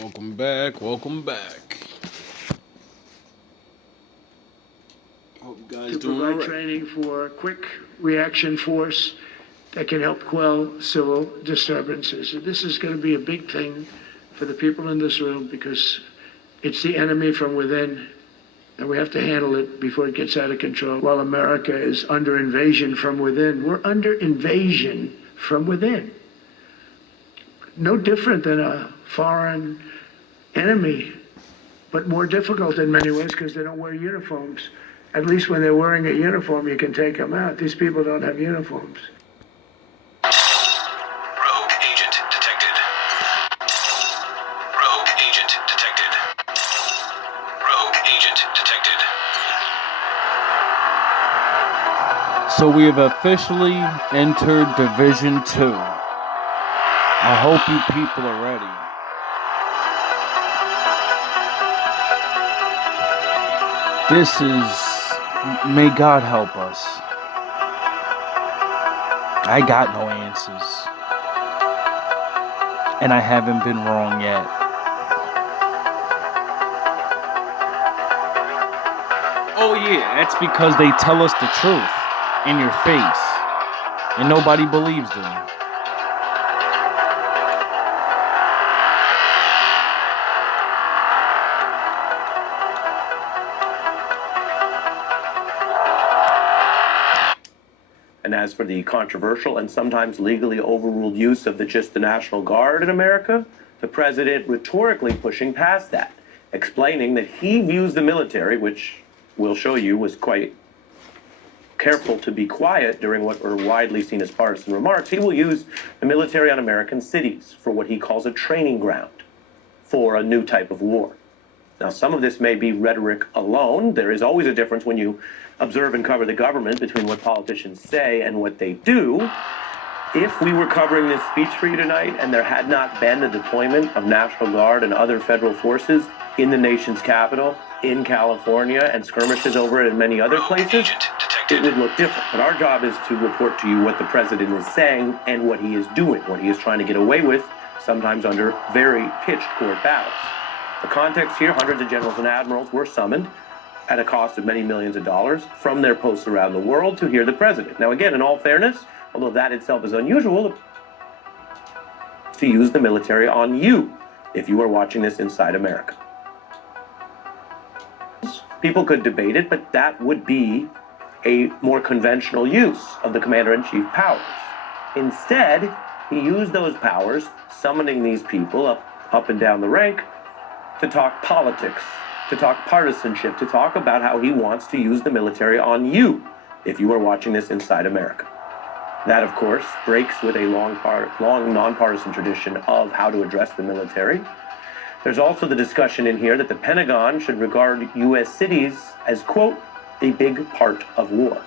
Welcome back. Welcome back. Hope you guys to doing provide all right. training for quick reaction force that can help quell civil disturbances. This is going to be a big thing for the people in this room because it's the enemy from within, and we have to handle it before it gets out of control. While America is under invasion from within, we're under invasion from within. No different than a foreign enemy, but more difficult in many ways because they don't wear uniforms. At least when they're wearing a uniform, you can take them out. These people don't have uniforms. Rogue agent detected. Rogue agent detected. Rogue agent detected. So we have officially entered Division 2. I hope you people are ready. This is, may God help us. I got no answers. And I haven't been wrong yet. Oh yeah, that's because they tell us the truth in your face. And nobody believes them. And as for the controversial and sometimes legally overruled use of the National Guard in America, the president rhetorically pushing past that, explaining that he views the military, which we'll show you was quite careful to be quiet during what were widely seen as partisan remarks, he will use the military on American cities for what he calls a training ground for a new type of war. Now, some of this may be rhetoric alone. There is always a difference when you observe and cover the government between what politicians say and what they do. If we were covering this speech for you tonight and there had not been the deployment of National Guard and other federal forces in the nation's capital, in California, and skirmishes over it in many other places, it would look different. But our job is to report to you what the president is saying and what he is doing, what he is trying to get away with, sometimes under very pitched court battles. The context here, hundreds of generals and admirals were summoned at a cost of many millions of dollars from their posts around the world to hear the president. Now, again, in all fairness, although that itself is unusual, to use the military on you if you are watching this inside America. People could debate it, but that would be a more conventional use of the commander-in-chief powers. Instead, he used those powers, summoning these people up and down the rank, to talk politics, to talk partisanship, to talk about how he wants to use the military on you if you are watching this inside America. That, of course, breaks with a long nonpartisan tradition of how to address the military. There's also the discussion in here that the Pentagon should regard U.S. cities as, quote, a big part of war.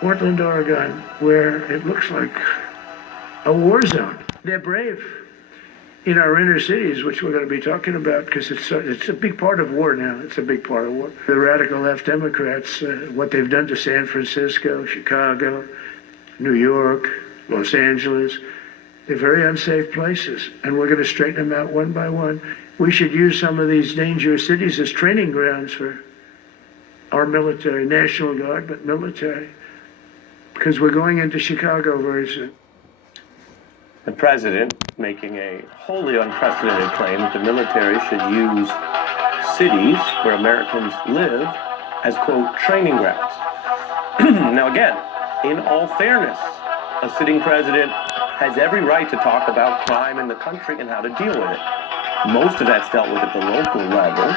Portland, Oregon, where it looks like a war zone. They're brave in our inner cities, which we're going to be talking about, because it's a big part of war now. It's a big part of war. The radical left Democrats, what they've done to San Francisco, Chicago, New York, Los Angeles, they're very unsafe places, and we're going to straighten them out one by one. We should use some of these dangerous cities as training grounds for our military, National Guard, but military, because we're going into Chicago very soon. The president making a wholly unprecedented claim that the military should use cities where Americans live as, quote, training grounds. Now, again, in all fairness, a sitting president has every right to talk about crime in the country and how to deal with it. Most of that's dealt with at the local level.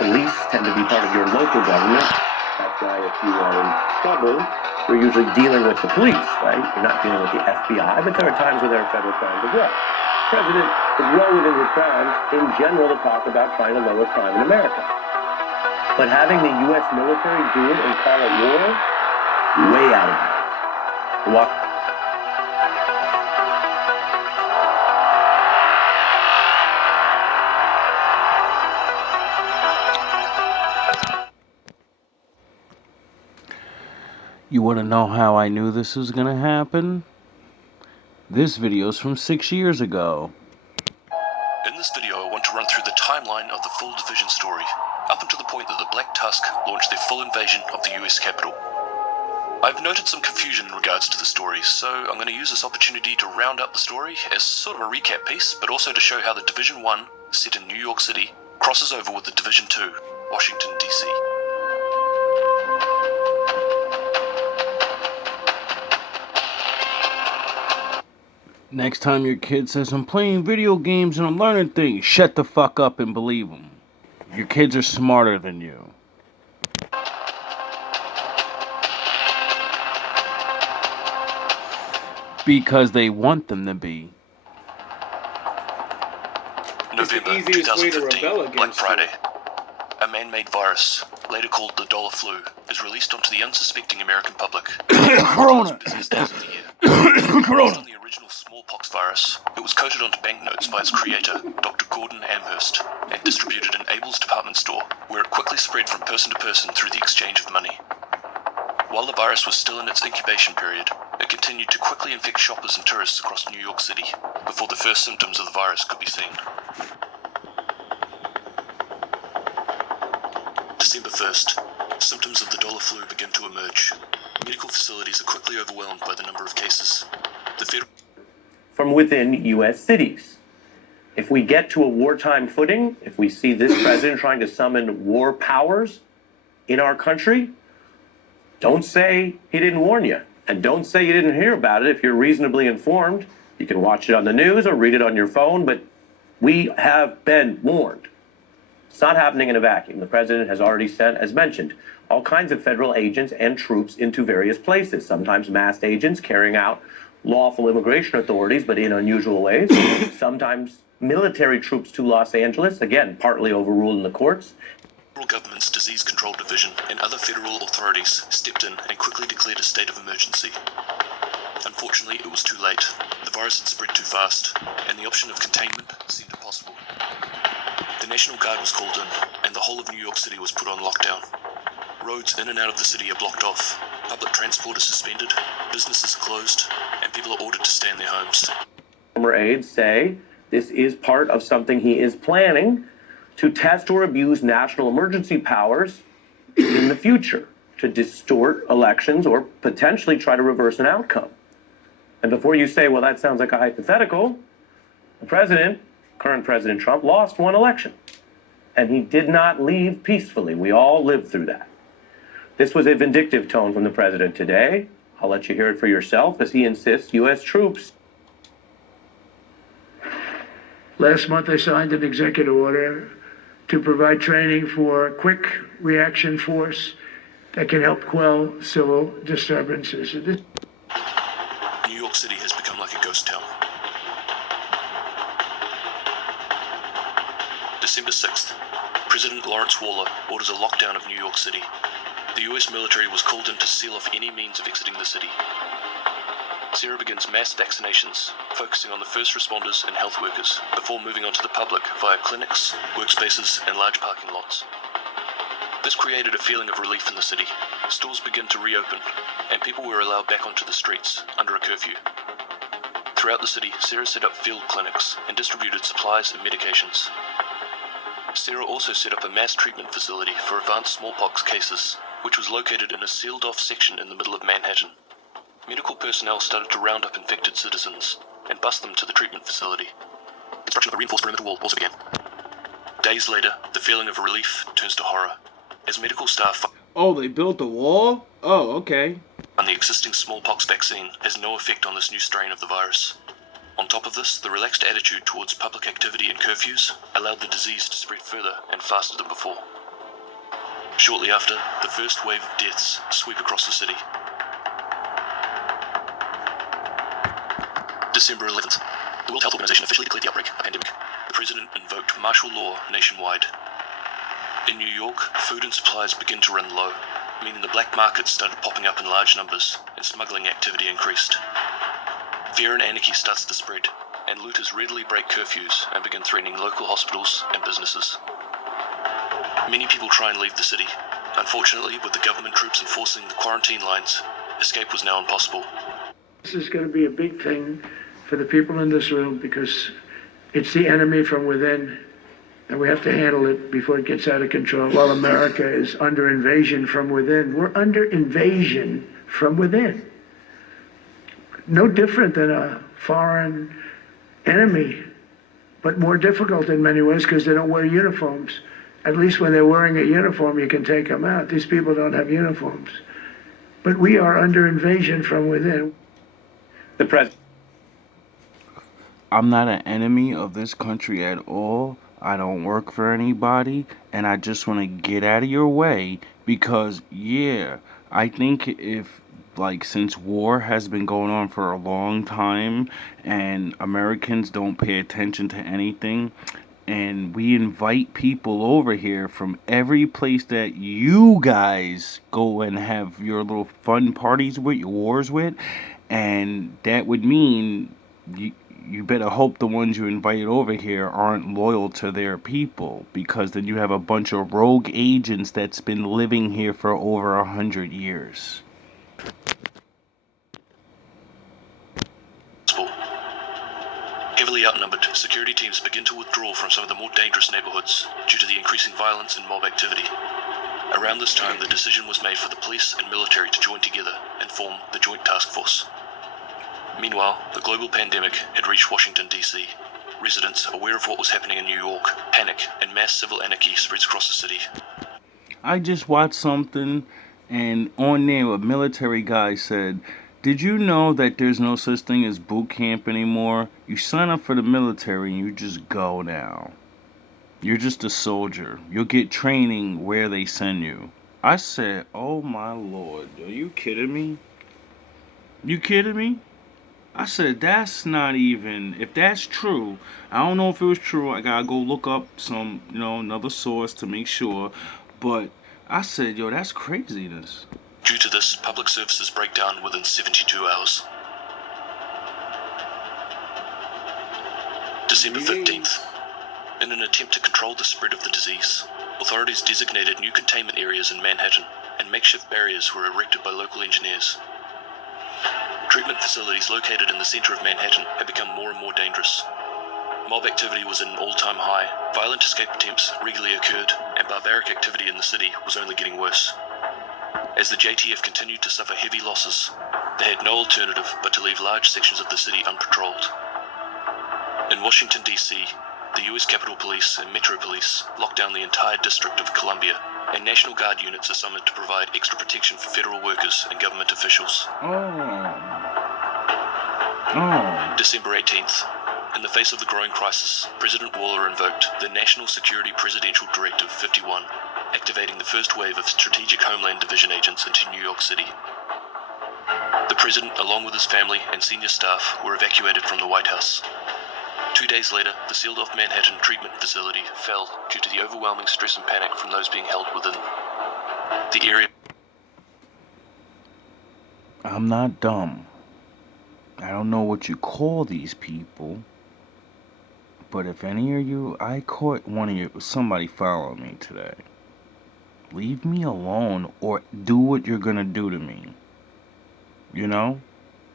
Police tend to be part of your local government. That's why if you are in trouble, you're usually dealing with the police, right? You're not dealing with the FBI, but there are times where there are federal crimes as well. The president is well within his bounds in general to talk about trying to lower crime in America. But having the U.S. military do it and call it war, way out of bounds. You want to know how I knew this was going to happen? This video's from 6 years ago. In this video, I want to run through the timeline of the full Division story, up until the point that the Black Tusk launched their full invasion of the US Capitol. I've noted some confusion in regards to the story, so I'm going to use this opportunity to round up the story as sort of a recap piece, but also to show how the Division 1, set in New York City, crosses over with the Division 2, Washington, D.C. Next time your kid says, I'm playing video games and I'm learning things, shut the fuck up and believe them. Your kids are smarter than you. Because they want them to be. November 2015, Black Friday. A man-made virus, later called the dollar flu, is released onto the unsuspecting American public. Corona. Busiest days of the year. Corona. Based on the original smallpox virus, it was coated onto banknotes by its creator, Dr. Gordon Amherst, and distributed in Abel's department store, where it quickly spread from person to person through the exchange of money. While the virus was still in its incubation period, it continued to quickly infect shoppers and tourists across New York City before the first symptoms of the virus could be seen. December 1st, symptoms of the dollar flu begin to emerge. Medical facilities are quickly overwhelmed by the number of cases. The federal from within U.S. cities. If we get to a wartime footing, if we see this president trying to summon war powers in our country, don't say he didn't warn you. And don't say you didn't hear about it if you're reasonably informed. You can watch it on the news or read it on your phone, but we have been warned. It's not happening in a vacuum. The president has already sent, as mentioned, all kinds of federal agents and troops into various places, sometimes masked agents carrying out lawful immigration authorities, but in unusual ways, sometimes military troops to Los Angeles, again, partly overruled in the courts. Federal government's Disease Control Division and other federal authorities stepped in and quickly declared a state of emergency. Unfortunately, it was too late. The virus had spread too fast, and the option of containment seemed impossible. The National Guard was called in, and the whole of New York City was put on lockdown. Roads in and out of the city are blocked off, public transport is suspended, businesses are closed, and people are ordered to stay in their homes. Former aides say this is part of something he is planning to test or abuse national emergency powers in the future, to distort elections or potentially try to reverse an outcome. And before you say, well, that sounds like a hypothetical, the president, current President Trump, lost one election. And he did not leave peacefully. We all lived through that. This was a vindictive tone from the president today. I'll let you hear it for yourself as he insists U.S. troops. Last month, I signed an executive order to provide training for quick reaction force that can help quell civil disturbances. New York City has become like a ghost town. December 6th, President Lawrence Waller orders a lockdown of New York City. The US military was called in to seal off any means of exiting the city. Sarah begins mass vaccinations, focusing on the first responders and health workers, before moving on to the public via clinics, workspaces, and large parking lots. This created a feeling of relief in the city. Stores began to reopen, and people were allowed back onto the streets under a curfew. Throughout the city, Sarah set up field clinics and distributed supplies and medications. Sarah also set up a mass treatment facility for advanced smallpox cases, which was located in a sealed-off section in the middle of Manhattan. Medical personnel started to round up infected citizens and bus them to the treatment facility. Construction of a reinforced perimeter wall also began. Days later, the feeling of relief turns to horror, as medical staff Oh, they built a wall? Oh, okay. find the existing smallpox vaccine has no effect on this new strain of the virus. On top of this, the relaxed attitude towards public activity and curfews allowed the disease to spread further and faster than before. Shortly after, the first wave of deaths sweep across the city. December 11th, the World Health Organization officially declared the outbreak a pandemic. The president invoked martial law nationwide. In New York, food and supplies began to run low, meaning the black market started popping up in large numbers and smuggling activity increased. Fear and anarchy starts to spread, and looters readily break curfews and begin threatening local hospitals and businesses. Many people try and leave the city. Unfortunately, with the government troops enforcing the quarantine lines, escape was now impossible. This is going to be a big thing for the people in this room because It's the enemy from within, and we have to handle it before it gets out of control. While America is under invasion from within, we're under invasion from within. No different than a foreign enemy, but more difficult in many ways because they don't wear uniforms. At least when they're wearing a uniform, you can take them out. These people don't have uniforms. But we are under invasion from within. The president. I'm not an enemy of this country at all. I don't work for anybody, and I just want to get out of your way because, yeah, I think if, like, since war has been going on for a long time and Americans don't pay attention to anything, and we invite people over here from every place that you guys go and have your little fun parties with, your wars with, and that would mean you better hope the ones you invited over here aren't loyal to their people, because then you have a bunch of rogue agents that's been living here for over 100 years. Heavily outnumbered, security teams begin to withdraw from some of the more dangerous neighborhoods due to the increasing violence and mob activity. Around this time, the decision was made for the police and military to join together and form the Joint Task Force. Meanwhile, the global pandemic had reached Washington, D.C. Residents, aware of what was happening in New York, panic and mass civil anarchy spreads across the city. I just watched something, and on there a military guy said, "Did you know that there's no such thing as boot camp anymore? You sign up for the military and you just go now. You're just a soldier. You'll get training where they send you." I said, "Oh my Lord, are you kidding me? You kidding me?" I said, that's not even, if that's true, I don't know if it was true, I gotta go look up some, another source to make sure, but I said, yo, that's craziness. Due to this, public services break down within 72 hours. December 15th. In an attempt to control the spread of the disease, authorities designated new containment areas in Manhattan, and makeshift barriers were erected by local engineers. Treatment facilities located in the center of Manhattan had become more and more dangerous. Mob activity was at an all-time high, violent escape attempts regularly occurred, and barbaric activity in the city was only getting worse. As the JTF continued to suffer heavy losses, they had no alternative but to leave large sections of the city unpatrolled. In Washington, D.C., the U.S. Capitol Police and Metro Police locked down the entire District of Columbia, and National Guard units are summoned to provide extra protection for federal workers and government officials. December 18th. In the face of the growing crisis, President Waller invoked the National Security Presidential Directive 51, activating the first wave of strategic Homeland Division agents into New York City. The President, along with his family and senior staff, were evacuated from the White House. 2 days later, the sealed-off Manhattan treatment facility fell due to the overwhelming stress and panic from those being held within. The area... I'm not dumb. I don't know what you call these people, but if any of you, I caught somebody following me today. Leave me alone or do what you're gonna do to me.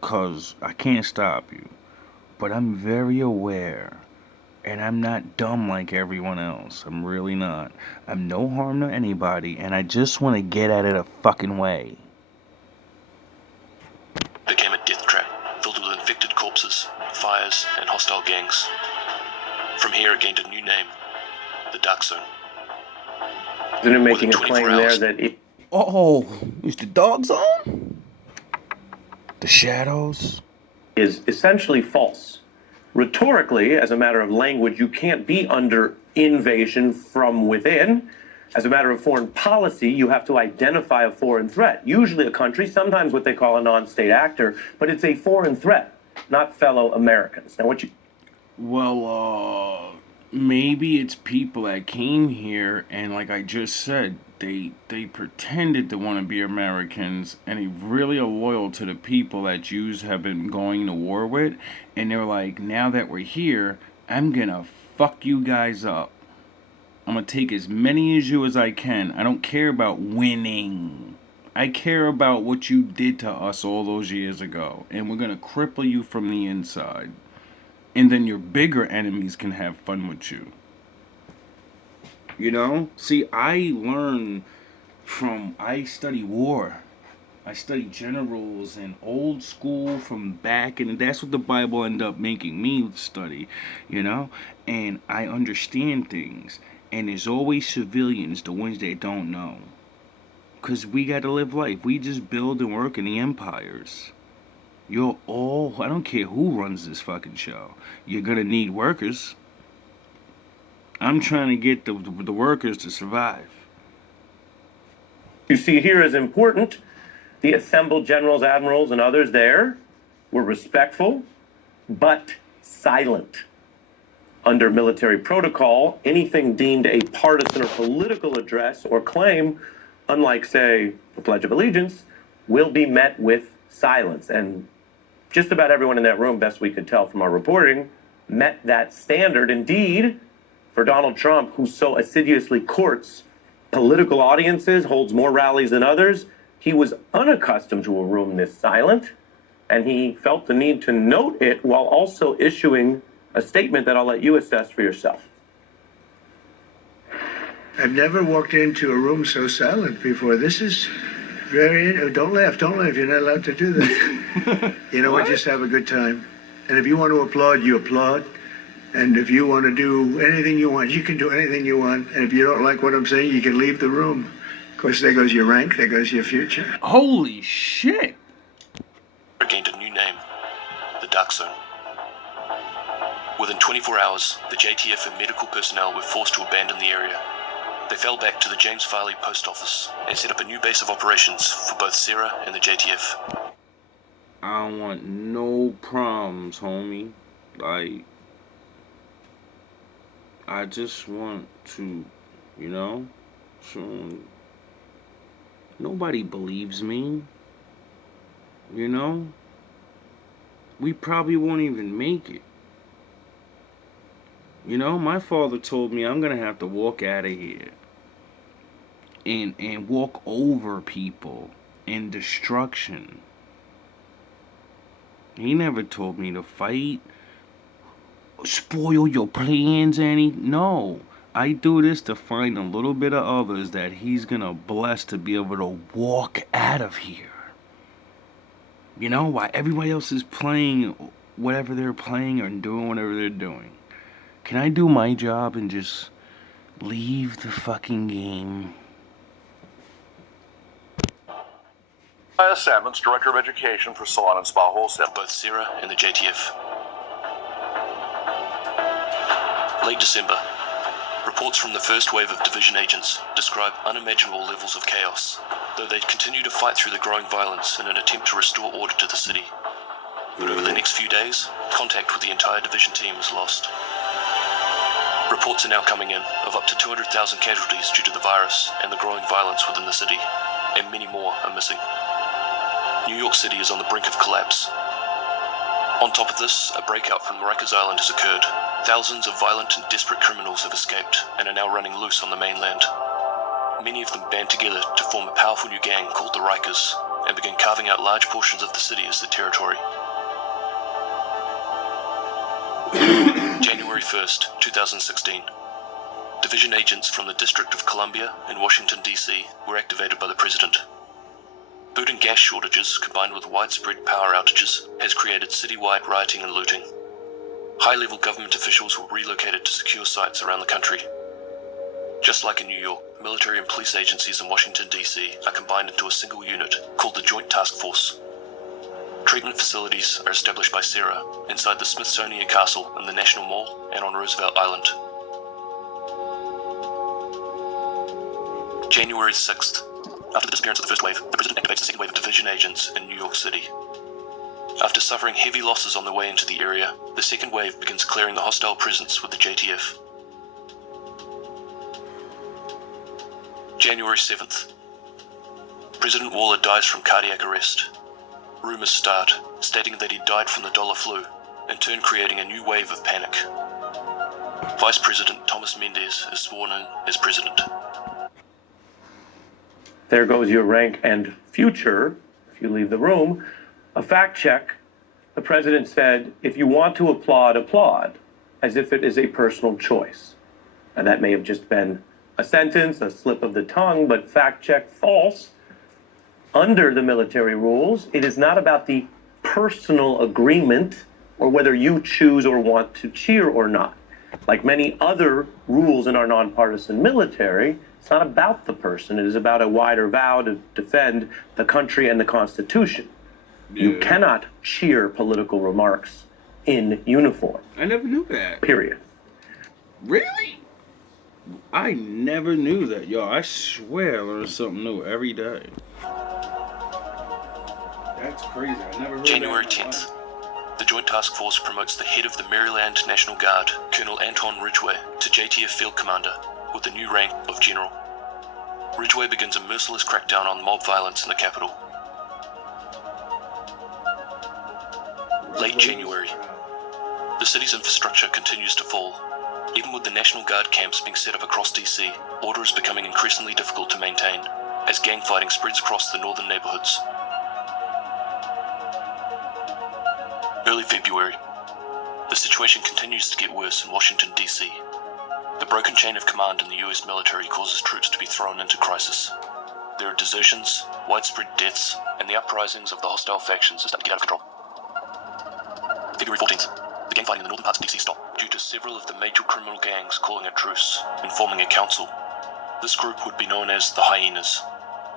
Cause I can't stop you. But I'm very aware, and I'm not dumb like everyone else. I'm really not. I'm no harm to anybody, and I just want to get out of the fucking way. Became a death trap, filled with infected corpses, fires, and hostile gangs. From here it gained a new name, the Dark Zone. Isn't it making a claim there that it... Oh, is the Dark Zone? The shadows? Is essentially false. Rhetorically, as a matter of language, you can't be under invasion from within. As a matter of foreign policy, you have to identify a foreign threat, usually a country, sometimes what they call a non-state actor, but it's a foreign threat, not fellow Americans. Now, Maybe it's people that came here and, like I just said, they pretended to want to be Americans, and they really are loyal to the people that Jews have been going to war with, and they're like, now that we're here, I'm gonna fuck you guys up. I'm gonna take as many as you as I can. I don't care about winning. I care about what you did to us all those years ago, and we're gonna cripple you from the inside. and then your bigger enemies can have fun with you. You know? See, I study war. I study generals and old school from back, and that's what the Bible ended up making me study, you know? And I understand things. And there's always civilians, the ones that don't know. Because we got to live life. We just build and work in the empires. I don't care who runs this fucking show. You're going to need workers. I'm trying to get the workers to survive. You see here is important. The assembled generals, admirals, and others there were respectful, but silent. Under military protocol, anything deemed a partisan or political address or claim, unlike, say, the Pledge of Allegiance, will be met with silence. And just about everyone in that room, best we could tell from our reporting, met that standard. Indeed, for Donald Trump, who so assiduously courts political audiences, holds more rallies than others, he was unaccustomed to a room this silent, and he felt the need to note it while also issuing a statement that I'll let you assess for yourself. I've never walked into a room so silent before. This is very... Don't laugh. You're not allowed to do that. You know what? Just have a good time. And if you want to applaud, you applaud. And if you want to do anything you want, you can do anything you want. And if you don't like what I'm saying, you can leave the room. Of course, there goes your rank, there goes your future. Holy shit! Gained a new name, the Dark Zone. Within 24 hours, the JTF and medical personnel were forced to abandon the area. They fell back to the James Farley post office and set up a new base of operations for both Sarah and the JTF. I don't want no problems, homie. Like, I just want to, so nobody believes me, we probably won't even make it. My father told me I'm gonna have to walk out of here and walk over people in destruction. He never told me to fight, spoil your plans, no. I do this to find a little bit of others that he's gonna bless to be able to walk out of here. While everybody else is playing whatever they're playing or doing whatever they're doing. Can I do my job and just leave the fucking game? Salmons, Director of Education for Salon and Spa Wholesale. Both Sarah and the JTF. Late December. Reports from the first wave of division agents describe unimaginable levels of chaos, though they continue to fight through the growing violence in an attempt to restore order to the city. But over the next few days, contact with the entire division team is lost. Reports are now coming in of up to 200,000 casualties due to the virus and the growing violence within the city, and many more are missing. New York City is on the brink of collapse. On top of this, a breakout from Rikers Island has occurred. Thousands of violent and desperate criminals have escaped and are now running loose on the mainland. Many of them band together to form a powerful new gang called the Rikers and begin carving out large portions of the city as their territory. January 1st, 2016. Division agents from the District of Columbia and Washington, D.C. were activated by the President. Food and gas shortages, combined with widespread power outages, has created citywide rioting and looting. High-level government officials were relocated to secure sites around the country. Just like in New York, military and police agencies in Washington, D.C. are combined into a single unit called the Joint Task Force. Treatment facilities are established by Sarah inside the Smithsonian Castle in the National Mall and on Roosevelt Island. January 6th. After the disappearance of the first wave, the President activates the second wave of division agents in New York City. After suffering heavy losses on their way into the area, the second wave begins clearing the hostile presence with the JTF. January 7th. President Waller dies from cardiac arrest. Rumors start, stating that he died from the dollar flu, in turn creating a new wave of panic. Vice President Thomas Mendez is sworn in as president. There goes your rank and future, if you leave the room. A fact check. The president said, if you want to applaud, applaud, as if it is a personal choice. And that may have just been a sentence, a slip of the tongue, but fact check false. Under the military rules, it is not about the personal agreement or whether you choose or want to cheer or not. Like many other rules in our nonpartisan military, it's not about the person. It is about a wider vow to defend the country and the Constitution. You cannot cheer political remarks in uniform. I never knew that. Period. Really? I never knew that. Yo, I swear I learn something new every day. That's crazy. I never heard January that in my 10th. life. The Joint Task Force promotes the head of the Maryland National Guard, Colonel Anton Ridgway, to JTF Field Commander with the new rank of General. Ridgway begins a merciless crackdown on mob violence in the capital. Late January. The city's infrastructure continues to fall. Even with the National Guard camps being set up across DC, order is becoming increasingly difficult to maintain as gang fighting spreads across the northern neighborhoods. Early February. The situation continues to get worse in Washington, D.C. The broken chain of command in the US military causes troops to be thrown into crisis. There are desertions, widespread deaths, and the uprisings of the hostile factions are starting to get out of control. February 14th. The gang fighting in the northern parts of D.C. stopped due to several of the major criminal gangs calling a truce and forming a council. This group would be known as the Hyenas,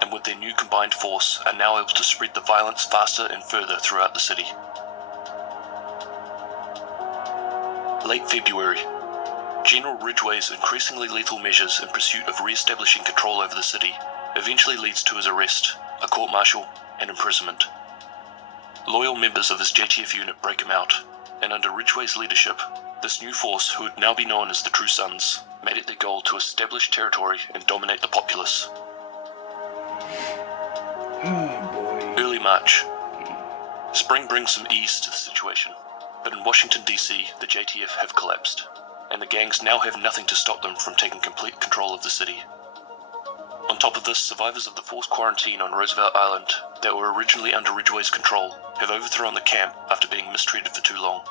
and with their new combined force are now able to spread the violence faster and further throughout the city. Late February. General Ridgway's increasingly lethal measures in pursuit of re-establishing control over the city eventually leads to his arrest, a court-martial, and imprisonment. Loyal members of his JTF unit break him out, and under Ridgway's leadership, this new force, who would now be known as the True Sons, made it their goal to establish territory and dominate the populace. Oh boy. Early March. Spring brings some ease to the situation, but in Washington, D.C., the JTF have collapsed, and the gangs now have nothing to stop them from taking complete control of the city. On top of this, survivors of the forced quarantine on Roosevelt Island that were originally under Ridgway's control have overthrown the camp after being mistreated for too long.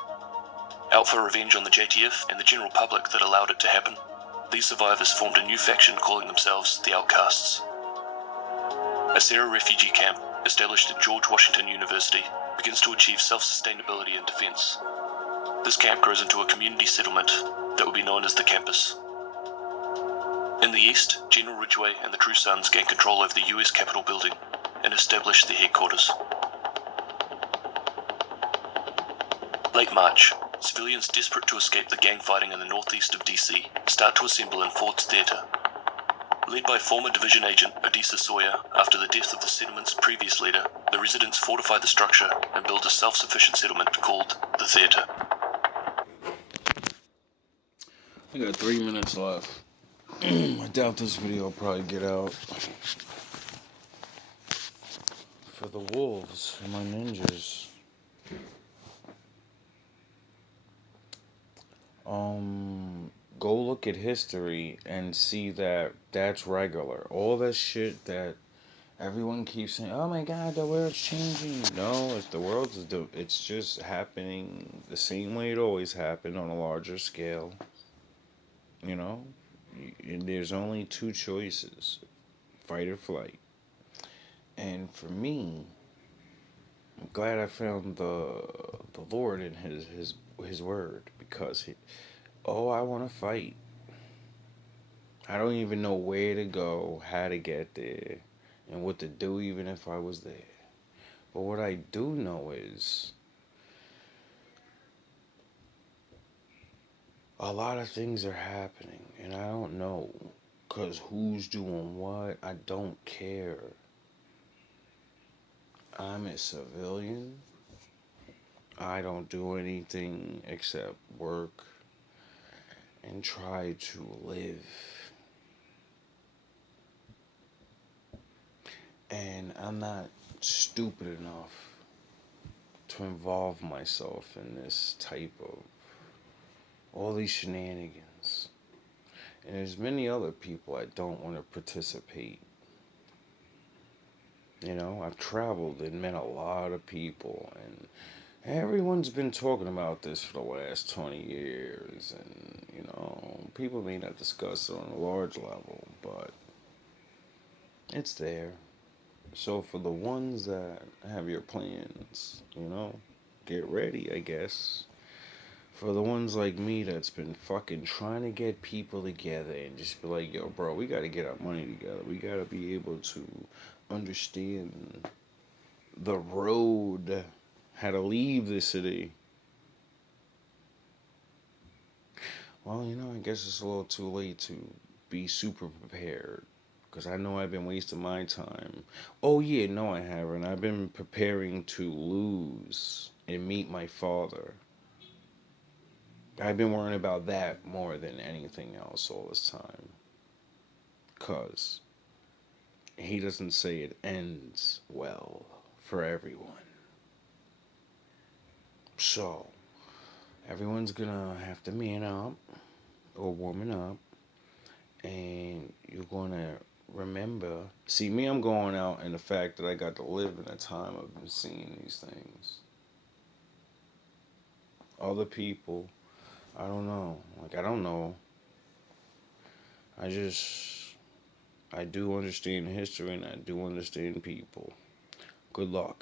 Out for revenge on the JTF and the general public that allowed it to happen, these survivors formed a new faction calling themselves the Outcasts. A Sarah refugee camp, established at George Washington University, begins to achieve self-sustainability and defense. This camp grows into a community settlement that will be known as the campus. In the east, General Ridgway and the True Sons gain control over the US Capitol building and establish their headquarters. Late March, civilians desperate to escape the gang fighting in the northeast of DC start to assemble in Ford's Theater. Led by former division agent Odessa Sawyer, after the death of the settlement's previous leader, the residents fortify the structure and build a self-sufficient settlement called the Theater. I got 3 minutes left. I doubt this video will probably get out. For the wolves, for my ninjas. Go look at history and see that that's regular. All that shit that everyone keeps saying, oh my god, the world's changing. No, if the world's, it's just happening the same way it always happened on a larger scale. You know? And there's only two choices. Fight or flight. And for me, I'm glad I found the Lord in his word, because I want to fight. I don't even know where to go, how to get there, and what to do even if I was there. But what I do know is a lot of things are happening, and I don't know, because who's doing what, I don't care. I'm a civilian. I don't do anything except work and try to live. And I'm not stupid enough to involve myself in this type of all these shenanigans. And there's many other people I don't want to participate. You know, I've traveled and met a lot of people, and Everyone's been talking about this for the last 20 years, and, people may not discuss it on a large level, but it's there. So, for the ones that have your plans, get ready, I guess. For the ones like me that's been fucking trying to get people together and just be like, yo, bro, we gotta get our money together. We gotta be able to understand the road, how to leave the city. Well, I guess it's a little too late to be super prepared. Because I know I've been wasting my time. Oh, yeah, no, I haven't. I've been preparing to lose and meet my father. I've been worrying about that more than anything else all this time. Because he doesn't say it ends well for everyone. So, everyone's gonna have to man up or woman up. And you're gonna remember. See, me, I'm going out in the fact that I got to live in a time of seeing these things. Other people, I don't know. Like, I don't know. I just, I do understand history and I do understand people. Good luck.